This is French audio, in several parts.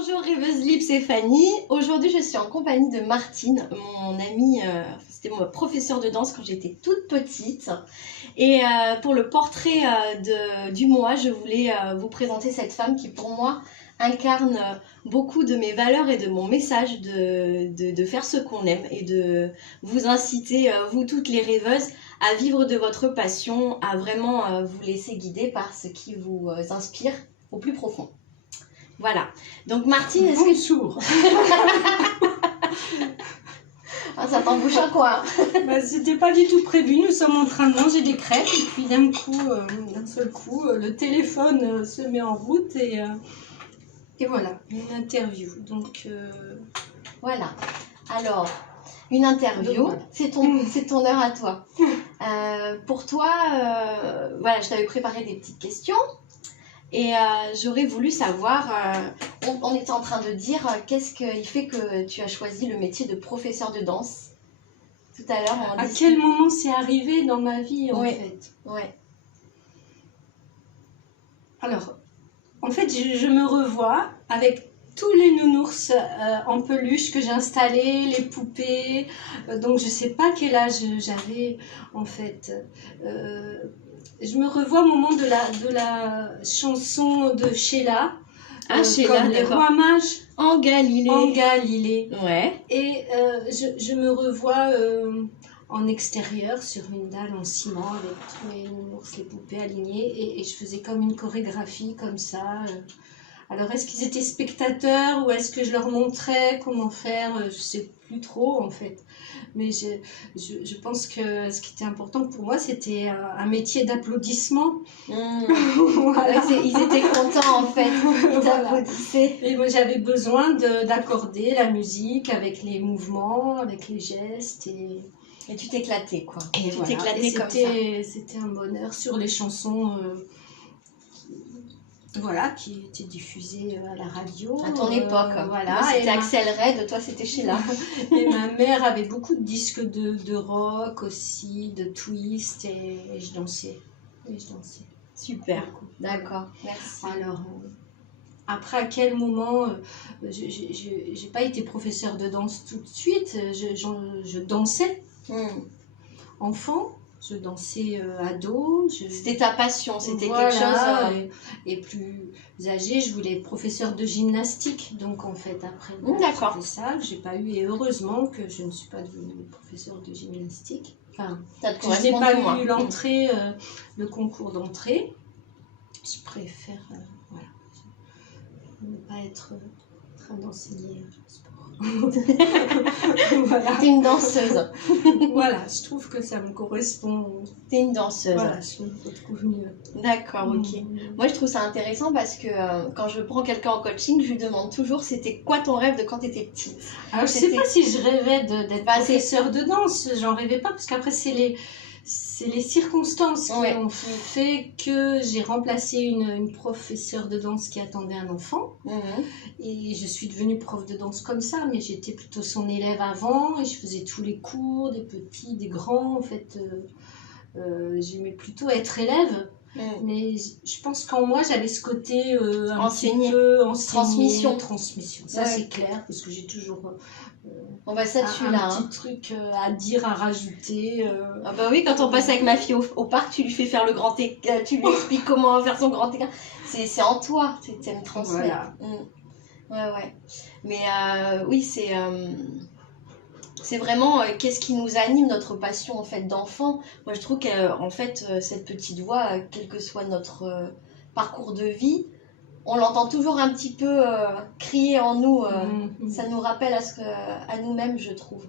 Bonjour Rêveuse Libre, c'est Fanny. Aujourd'hui, je suis en compagnie de Martine, mon amie, c'était mon professeur de danse quand j'étais toute petite. Et pour le portrait du mois, je voulais vous présenter cette femme qui, pour moi, incarne beaucoup de mes valeurs et de mon message de faire ce qu'on aime et de vous inciter, vous toutes les rêveuses, à vivre de votre passion, à vraiment vous laisser guider par ce qui vous inspire au plus profond. Voilà. Donc Martine, est-ce que... Bonjour. Ah, ça t'embouche un coin. C'était pas du tout prévu. Nous sommes en train de manger des crêpes et puis d'un seul coup, le téléphone se met en route et voilà, une interview. Donc Voilà. Alors, une interview, voilà. c'est ton heure à toi. Pour toi, voilà, je t'avais préparé des petites questions. Et j'aurais voulu savoir, on était en train de dire, qu'est-ce qui fait que tu as choisi le métier de professeur de danse tout à l'heure. À quel moment c'est arrivé dans ma vie en fait? Ouais. Alors, en fait, je me revois avec tous les nounours en peluche que j'ai installés, les poupées. Donc, je sais pas quel âge j'avais en fait. Je me revois au moment de la chanson de Sheila. Sheila, comme les rois mages en Galilée. En Galilée. Ouais. Et je me revois en extérieur sur une dalle en ciment avec tous les nounours, les poupées alignées et je faisais comme une chorégraphie comme ça. Alors est-ce qu'ils étaient spectateurs ou est-ce que je leur montrais comment faire? Je sais plus trop en fait. Mais je pense que ce qui était important pour moi, c'était un métier d'applaudissement. Voilà. Ils étaient contents en fait, ils t'applaudissaient. Et moi j'avais besoin d'accorder la musique avec les mouvements, avec les gestes. Et tu t'éclatais quoi. Et tu t'éclatais comme ça. C'était un bonheur sur les chansons qui étaient diffusées à la radio. À ton époque. Voilà. C'était Axel Red, toi c'était Sheila. Et ma mère avait beaucoup de disques de rock aussi, de twist et je dansais. Super, d'accord, merci. Alors, après, à quel moment, j'ai pas été professeure de danse tout de suite, je dansais. Enfant, je dansais ado. C'était ta passion, c'était quelque chose. Et plus âgée, je voulais être professeure de gymnastique. Donc en fait, après, c'était ça que j'ai pas eu. Et heureusement que je ne suis pas devenue professeure de gymnastique. Enfin, je n'ai pas eu l'entrée, le concours d'entrée. Je préfère ne pas être en train d'enseigner le sport. Voilà. T'es une danseuse. Voilà, je trouve que ça me correspond. T'es une danseuse. Voilà, je me retrouve mieux. D'accord, ok. Moi, je trouve ça intéressant parce que quand je prends quelqu'un en coaching, je lui demande toujours c'était quoi ton rêve de quand t'étais petite. Alors, je sais pas si je rêvais d'être professeure de danse, j'en rêvais pas parce qu'après, c'est les circonstances qui ont fait que j'ai remplacé une professeure de danse qui attendait un enfant. Et je suis devenue prof de danse comme ça, mais j'étais plutôt son élève avant et je faisais tous les cours, des petits, des grands. En fait, j'aimais plutôt être élève. Mais je pense qu'en moi, j'avais ce côté enseigner. Transmission. Ça, c'est clair, parce que j'ai toujours... un petit truc à dire, à rajouter. Ah bah oui, quand on passe avec ma fille au parc, tu lui fais faire le grand écart, tu lui expliques comment faire son grand écart. C'est en toi, tu aimes transmettre. Voilà. Ouais. Mais oui, c'est vraiment qu'est-ce qui nous anime, notre passion en fait d'enfant. Moi, je trouve qu'en fait, cette petite voix, quel que soit notre parcours de vie, on l'entend toujours un petit peu crier en nous. Ça nous rappelle à nous-mêmes, je trouve.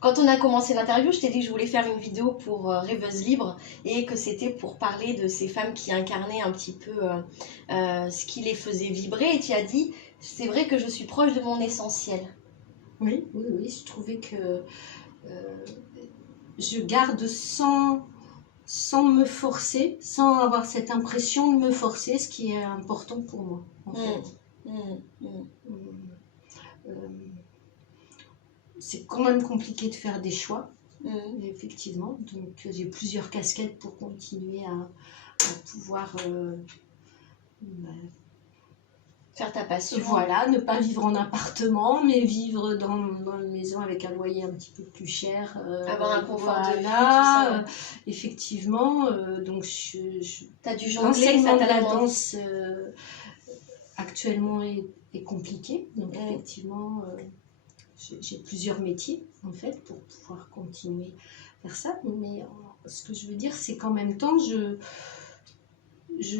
Quand on a commencé l'interview, je t'ai dit que je voulais faire une vidéo pour Rêveuse Libre et que c'était pour parler de ces femmes qui incarnaient un petit peu ce qui les faisait vibrer. Et tu as dit, c'est vrai que je suis proche de mon essentiel. Oui, je trouvais que je garde sans me forcer, sans avoir cette impression de me forcer, ce qui est important pour moi, en fait. C'est quand même compliqué de faire des choix, effectivement. Donc, j'ai plusieurs casquettes pour continuer à pouvoir Faire ta passion. Voilà, ne pas vivre en appartement, mais vivre dans une maison avec un loyer un petit peu plus cher. Avoir un confort de vie, tout voilà, ça. Effectivement, donc T'as dû jongler, l'enseignement ça de la t'a danse actuellement est compliqué. Donc effectivement, j'ai plusieurs métiers en fait pour pouvoir continuer à faire ça. Mais ce que je veux dire, c'est qu'en même temps, je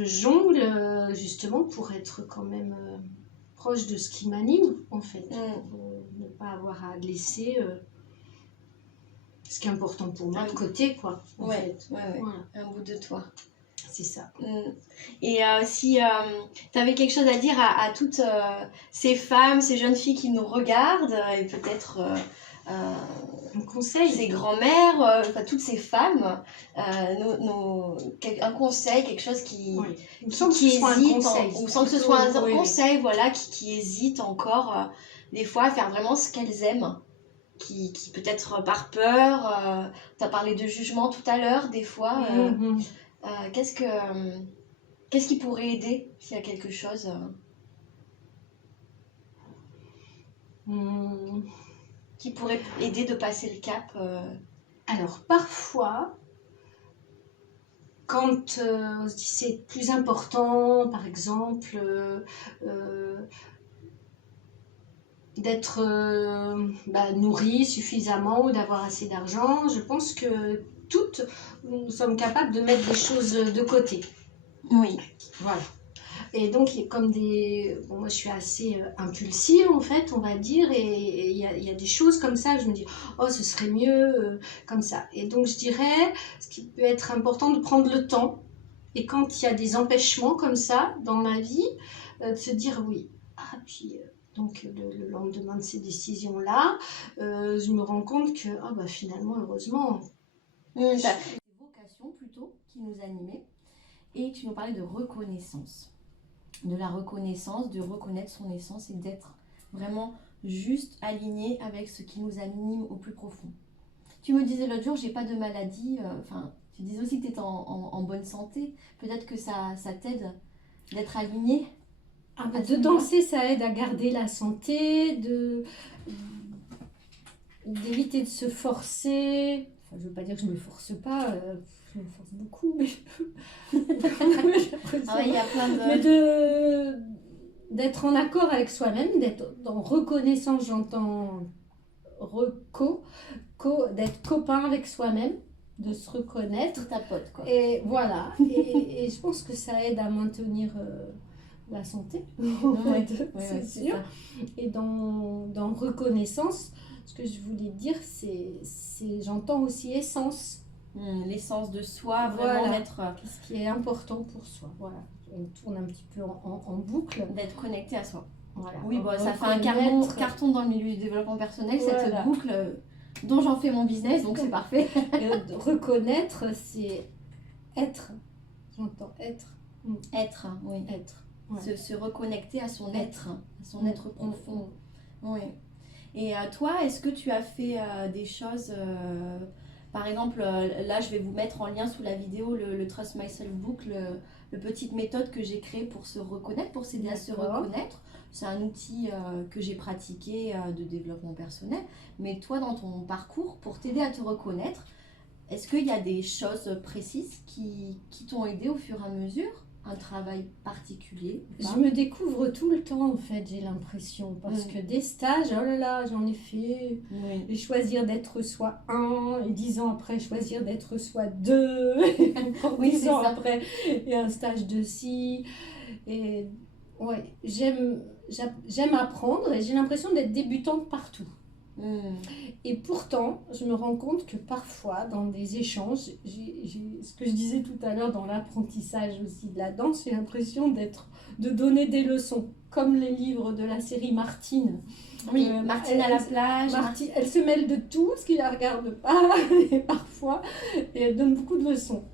jongle justement pour être quand même proche de ce qui m'anime en fait. Ne pas avoir à laisser ce qui est important pour moi de côté, quoi. En fait. Voilà. Un bout de toi. C'est ça. Et si tu avais quelque chose à dire à toutes ces femmes, ces jeunes filles qui nous regardent, et peut-être un conseil, ces grands-mères, toutes ces femmes, un conseil, quelque chose qui hésite, ou sans que ce soit un conseil, voilà, qui hésite encore des fois à faire vraiment ce qu'elles aiment. Qui peut-être par peur, tu as parlé de jugement tout à l'heure, des fois. Qu'est-ce qui pourrait aider s'il y a quelque chose qui pourrait aider de passer le cap Alors, parfois, quand on se dit c'est plus important, par exemple, d'être nourri suffisamment ou d'avoir assez d'argent, je pense que toutes, nous sommes capables de mettre des choses de côté. Oui. Voilà. Et donc, comme moi, je suis assez impulsive, en fait, on va dire, et il y a des choses comme ça, je me dis, oh, ce serait mieux comme ça. Et donc, je dirais, ce qui peut être important, de prendre le temps, et quand il y a des empêchements comme ça dans ma vie, de se dire oui. Ah, puis... Donc le lendemain de ces décisions-là, je me rends compte que finalement, heureusement... Des vocations plutôt qui nous animaient. Et tu nous parlais de reconnaissance. De la reconnaissance, de reconnaître son essence et d'être vraiment juste aligné avec ce qui nous anime au plus profond. Tu me disais l'autre jour, j'ai pas de maladie. Tu disais aussi que tu étais en bonne santé. Peut-être que ça t'aide d'être aligné. De danser, ça aide à garder la santé, d'éviter de se forcer. Enfin, je veux pas dire que je me force pas, je me force beaucoup, mais il y a plein de... Mais d'être en accord avec soi-même, d'être en reconnaissance, j'entends d'être copain avec soi-même, de se reconnaître. Ta pote, quoi. Et voilà, et je pense que ça aide à maintenir... la santé, c'est sûr. Et dans reconnaissance, ce que je voulais dire, c'est j'entends aussi essence. L'essence de soi, vraiment d'être... Ce qui est important pour soi, voilà. On tourne un petit peu en boucle. D'être connecté à soi. Voilà. Oui, ça fait un carton dans le milieu du développement personnel, cette boucle dont j'en fais mon business, donc c'est parfait. Reconnaître, c'est être. J'entends être. Être, oui. Être. Ouais. Se reconnecter à son être, à son être profond. Oui. Et toi, est-ce que tu as fait des choses, par exemple, là je vais vous mettre en lien sous la vidéo le Trust Myself Book, le petite méthode que j'ai créée pour se reconnaître, pour s'aider à se reconnaître. C'est un outil que j'ai pratiqué de développement personnel. Mais toi, dans ton parcours, pour t'aider à te reconnaître, est-ce qu'il y a des choses précises qui t'ont aidé au fur et à mesure ? Un travail particulier? Je me découvre tout le temps, en fait, j'ai l'impression. Parce que des stages, oh là là, j'en ai fait. Oui. Et choisir d'être soit 1, et 10 ans après, choisir d'être soit 2. Oui, 10 ans après, et un stage de ci. Et ouais, j'aime apprendre et j'ai l'impression d'être débutante partout. Et pourtant, je me rends compte que parfois, dans des échanges, ce que je disais tout à l'heure dans l'apprentissage aussi de la danse, j'ai l'impression de donner des leçons, comme les livres de la série Martine. Oui, Martine à la plage. Martine, elle se mêle de tout, ce qui la regarde pas, et parfois, et elle donne beaucoup de leçons.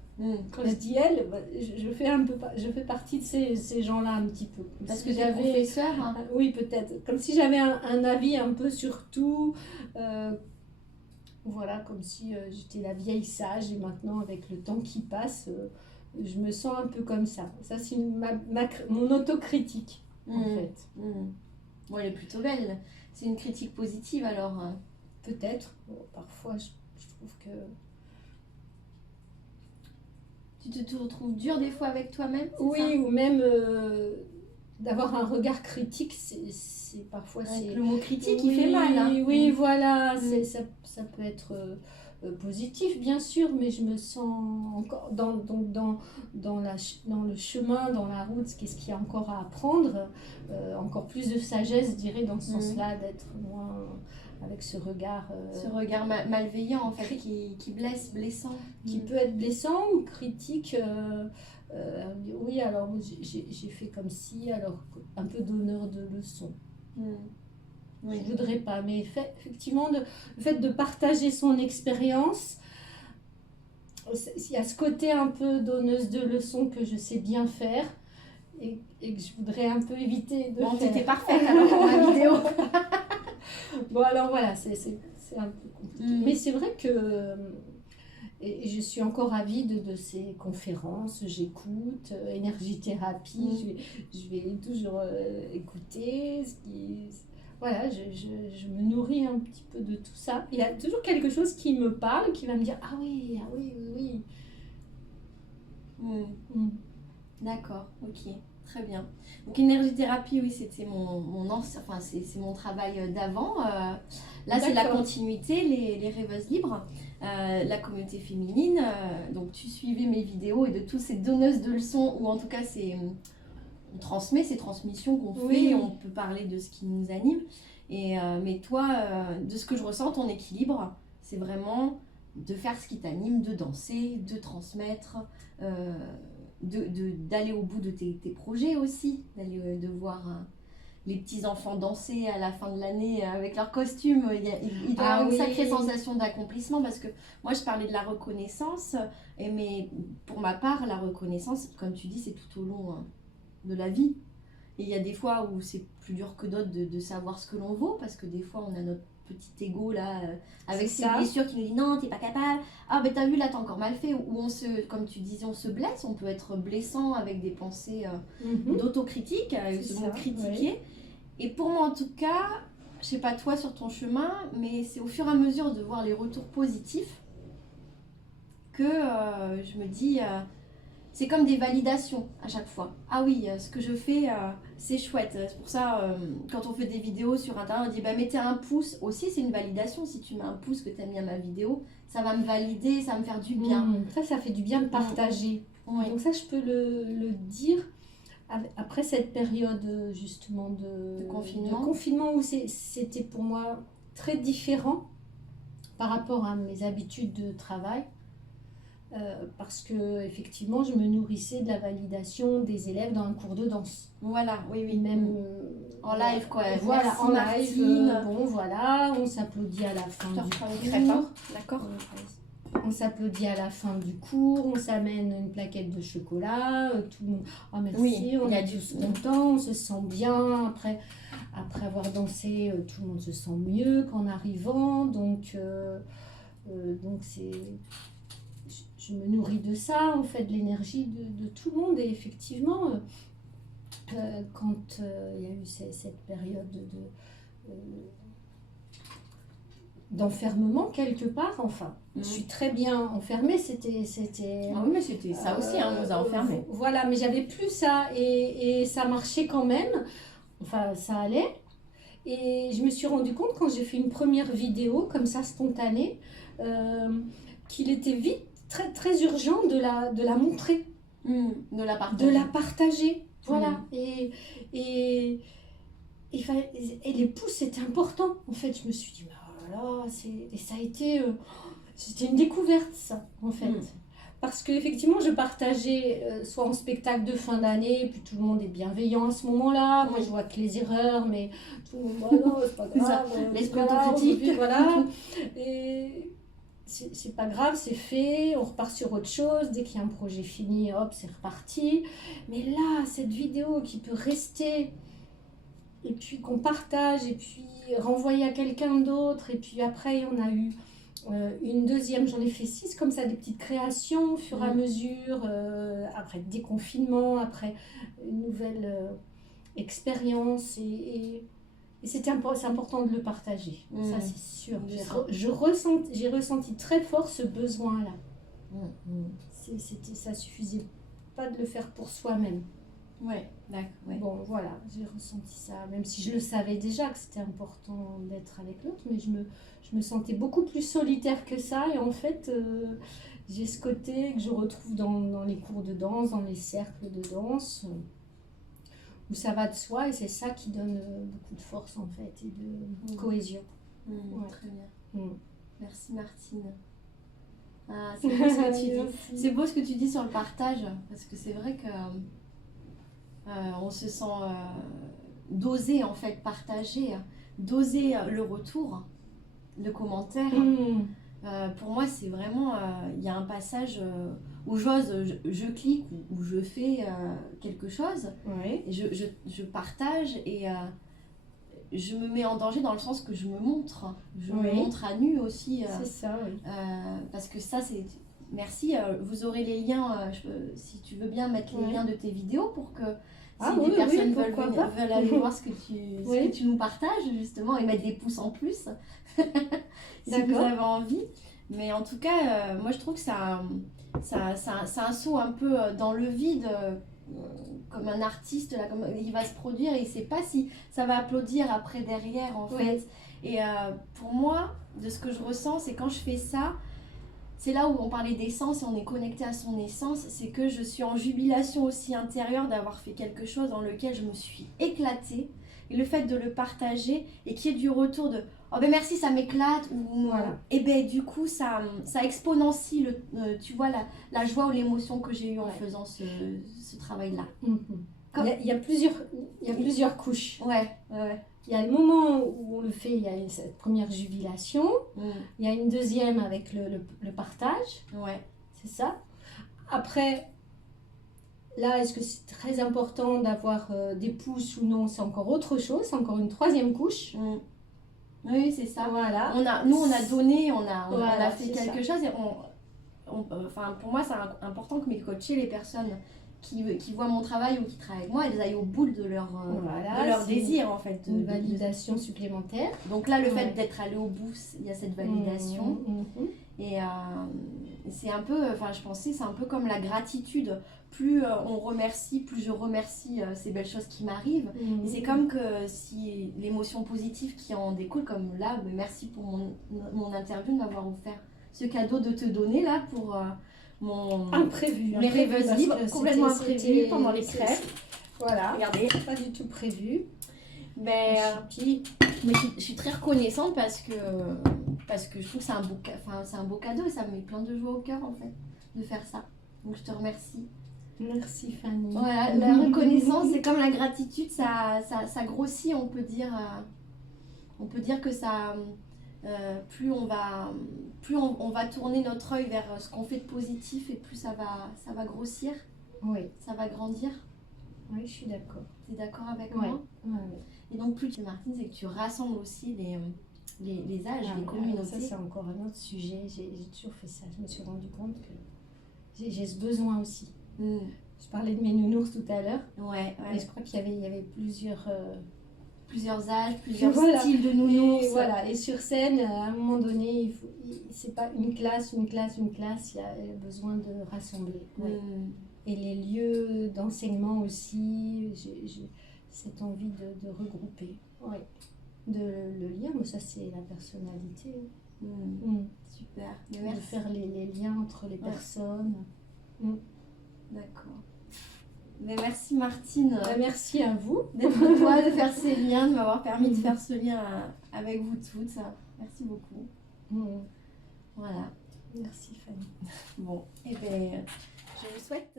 Quand je dis elle, je fais partie de ces gens-là un petit peu. Parce que j'avais professeur. Hein. Oui, peut-être. Comme si j'avais un avis un peu sur tout. Voilà, comme si j'étais la vieille sage et maintenant, avec le temps qui passe, je me sens un peu comme ça. Ça, c'est mon autocritique. en fait. Bon, elle est plutôt belle. C'est une critique positive alors. Peut-être. Bon, parfois, je trouve que... Tu te retrouves dur des fois avec toi-même? Oui, ou même d'avoir un regard critique, c'est parfois... Avec le mot critique, il fait mal. Hein. Oui, voilà. Ça peut être positif, bien sûr, mais je me sens encore dans le chemin, dans la route, qu'est-ce qu'il y a encore à apprendre. Encore plus de sagesse, je dirais, dans ce sens-là, d'être moins... avec ce regard... ce regard malveillant, en fait, qui blesse, blessant. Qui peut être blessant ou critique. Oui, alors j'ai fait comme si, alors un peu d'honneur de leçon. Oui. Je voudrais pas, mais effectivement, le fait de partager son expérience, il y a ce côté un peu donneuse de leçons que je sais bien faire et que je voudrais un peu éviter de faire. T'étais parfaite alors pour ma vidéo. Bon, alors voilà, c'est un peu compliqué. Mais c'est vrai que et je suis encore avide de ces conférences, j'écoute, énergie-thérapie, je vais toujours écouter. Voilà, je me nourris un petit peu de tout ça. Il y a toujours quelque chose qui me parle, qui va me dire « Ah oui, oui. » D'accord, ok. Très bien. Donc énergie-thérapie, oui, c'était c'est mon travail d'avant. Là, c'est la continuité, les rêveuses libres, la communauté féminine. Donc tu suivais mes vidéos et de toutes ces donneuses de leçons, ou en tout cas, on transmet ces transmissions qu'on fait, on peut parler de ce qui nous anime. Mais toi, de ce que je ressens, ton équilibre, c'est vraiment de faire ce qui t'anime, de danser, de transmettre, d'aller au bout de tes projets aussi, de voir les petits-enfants danser à la fin de l'année avec leurs costumes. Il doit y avoir une sacrée sensation d'accomplissement, parce que moi je parlais de la reconnaissance, mais pour ma part, la reconnaissance, comme tu dis, c'est tout au long de la vie. Et il y a des fois où c'est plus dur que d'autres de savoir ce que l'on vaut, parce que des fois on a notre petit ego là, avec ses blessures qui nous dit non, t'es pas capable, ah ben t'as vu là, t'as encore mal fait, ou comme tu disais, on se blesse, on peut être blessant avec des pensées d'autocritique, avec ce mot critiquer. Et pour moi en tout cas, je sais pas toi sur ton chemin, mais c'est au fur et à mesure de voir les retours positifs que je me dis, c'est comme des validations à chaque fois. Ah oui, ce que je fais, c'est chouette. C'est pour ça, quand on fait des vidéos sur internet, on dit mettez un pouce. Aussi, c'est une validation. Si tu mets un pouce que tu as mis à ma vidéo, ça va me valider, ça va me faire du bien. Ça fait du bien de partager. Donc ça, je peux le dire après cette période justement de confinement où c'était pour moi très différent par rapport à mes habitudes de travail. Parce que effectivement je me nourrissais de la validation des élèves dans un cours de danse. Voilà, oui. Même en live quoi. Voilà, merci, en Martine. live. Bon voilà, on s'applaudit à la fin du cours. D'accord. On s'applaudit à la fin du cours, on s'amène une plaquette de chocolat, tout le monde. Oh merci, on est tous contents, on se sent bien. Après avoir dansé, tout le monde se sent mieux qu'en arrivant. Donc c'est... Je me nourris de ça, en fait, de l'énergie de tout le monde. Et effectivement, quand il y a eu cette période d'enfermement quelque part, enfin, je suis très bien enfermée, c'était... Ah oui, mais c'était ça aussi, on nous a enfermés. Voilà, mais j'avais plus ça et ça marchait quand même, enfin, ça allait. Et je me suis rendu compte quand j'ai fait une première vidéo, comme ça, spontanée, qu'il était vite très, très urgent de la montrer, de la partager, voilà. Et les pouces, c'était important. En fait, je me suis dit, oh là là, et ça a été, c'était une découverte, ça, en fait. Parce qu'effectivement, je partageais soit en spectacle de fin d'année, puis tout le monde est bienveillant à ce moment-là. Moi, je vois que les erreurs, mais tout le monde, non, c'est pas grave. L'esprit autocritique. Voilà. Et c'est pas grave, c'est fait, on repart sur autre chose. Dès qu'il y a un projet fini, hop, c'est reparti. Mais là, cette vidéo qui peut rester, et puis qu'on partage, et puis renvoyer à quelqu'un d'autre, et puis après, on a eu une deuxième, j'en ai fait 6 comme ça, des petites créations au fur et à mesure, après déconfinement, après une nouvelle... expérience et c'est important de le partager. Ça, c'est sûr. J'ai ressenti très fort ce besoin-là. Ça suffisait pas de le faire pour soi-même. Ouais, d'accord. Ouais. Bon, voilà, j'ai ressenti ça, même si je le savais déjà que c'était important d'être avec l'autre, mais je me sentais beaucoup plus solitaire que ça. Et en fait, j'ai ce côté que je retrouve dans les cours de danse, dans les cercles de danse, où ça va de soi, et c'est ça qui donne beaucoup de force en fait, et de cohésion. Ouais. Très bien. Merci Martine. Ah, c'est beau ce que tu dis. C'est beau ce que tu dis sur le partage, parce que c'est vrai que on se sent d'oser en fait partager, d'oser le retour, le commentaire. Pour moi, c'est vraiment, il y a un passage où je clique ou je fais quelque chose, et je partage et je me mets en danger dans le sens que je me montre. Je me montre à nu aussi. C'est ça, oui. Parce que ça, c'est... Merci, vous aurez les liens, si tu veux bien mettre les liens de tes vidéos pour que si des personnes veulent aller voir ce que tu nous partages justement et mettre des pouces en plus, si vous avez envie. Mais en tout cas, moi je trouve que c'est un saut un peu dans le vide, comme un artiste, là, il va se produire et il ne sait pas si ça va applaudir après derrière en fait. Et pour moi, de ce que je ressens, c'est quand je fais ça, c'est là où on parlait d'essence et on est connecté à son essence, c'est que je suis en jubilation aussi intérieure d'avoir fait quelque chose dans lequel je me suis éclatée. Et le fait de le partager et qu'il y ait du retour de « Oh ben merci, ça m'éclate » ou et ben du coup ça exponentie tu vois, la joie ou l'émotion que j'ai eue en faisant ce travail-là. Il y a plusieurs couches. Il y a le moment où on le fait, il y a cette première jubilation. Il y a une deuxième avec le partage. C'est ça. Après, là, est-ce que c'est très important d'avoir des pouces ou non? C'est encore autre chose, c'est encore une troisième couche. Oui, c'est ça. Voilà. Nous, on a donné, on a fait quelque chose. Et enfin, pour moi, c'est important que mes coachés, les personnes qui voient mon travail ou qui travaillent avec moi, elles aillent au bout de leur désir en fait. Une validation supplémentaire. Donc là, le fait d'être allé au bout, il y a cette validation. Et c'est un peu, enfin je pensais, c'est un peu comme la gratitude. Plus on remercie, plus je remercie ces belles choses qui m'arrivent. Et c'est comme que si l'émotion positive qui en découle, comme là, merci pour mon interview, de m'avoir offert ce cadeau de te donner là pour... mes rêveuses libres, complètement imprévues pendant les crêpes. Voilà, regardez, pas du tout prévu. Mais je suis très reconnaissante parce que je trouve que c'est un beau cadeau et ça me met plein de joie au cœur en fait de faire ça. Donc je te remercie. Merci Fanny. Voilà, la reconnaissance, c'est comme la gratitude, ça grossit, on peut dire que ça... plus on va tourner notre œil vers ce qu'on fait de positif et plus ça va grossir, ça va grandir. Oui, je suis d'accord. Tu es d'accord avec moi? Et donc plus tu Martine, c'est que tu rassembles aussi les âges, les communautés. Ça c'est encore un autre sujet, j'ai toujours fait ça, je me suis rendu compte que j'ai ce besoin aussi. Je parlais de mes nounours tout à l'heure, et je crois qu'il y avait plusieurs âges, plusieurs styles de nounours. Et sur scène, à un moment donné, c'est pas une classe, il y a besoin de rassembler. Et les lieux d'enseignement aussi, j'ai cette envie de regrouper, de le lire, mais ça c'est la personnalité. Super. De faire les liens entre les personnes. D'accord. Mais merci Martine. Merci à vous d'être toi, de faire ces liens, de m'avoir permis de faire ce lien avec vous toutes. Merci beaucoup. Voilà. Merci Fanny. Bon, et ben je vous souhaite...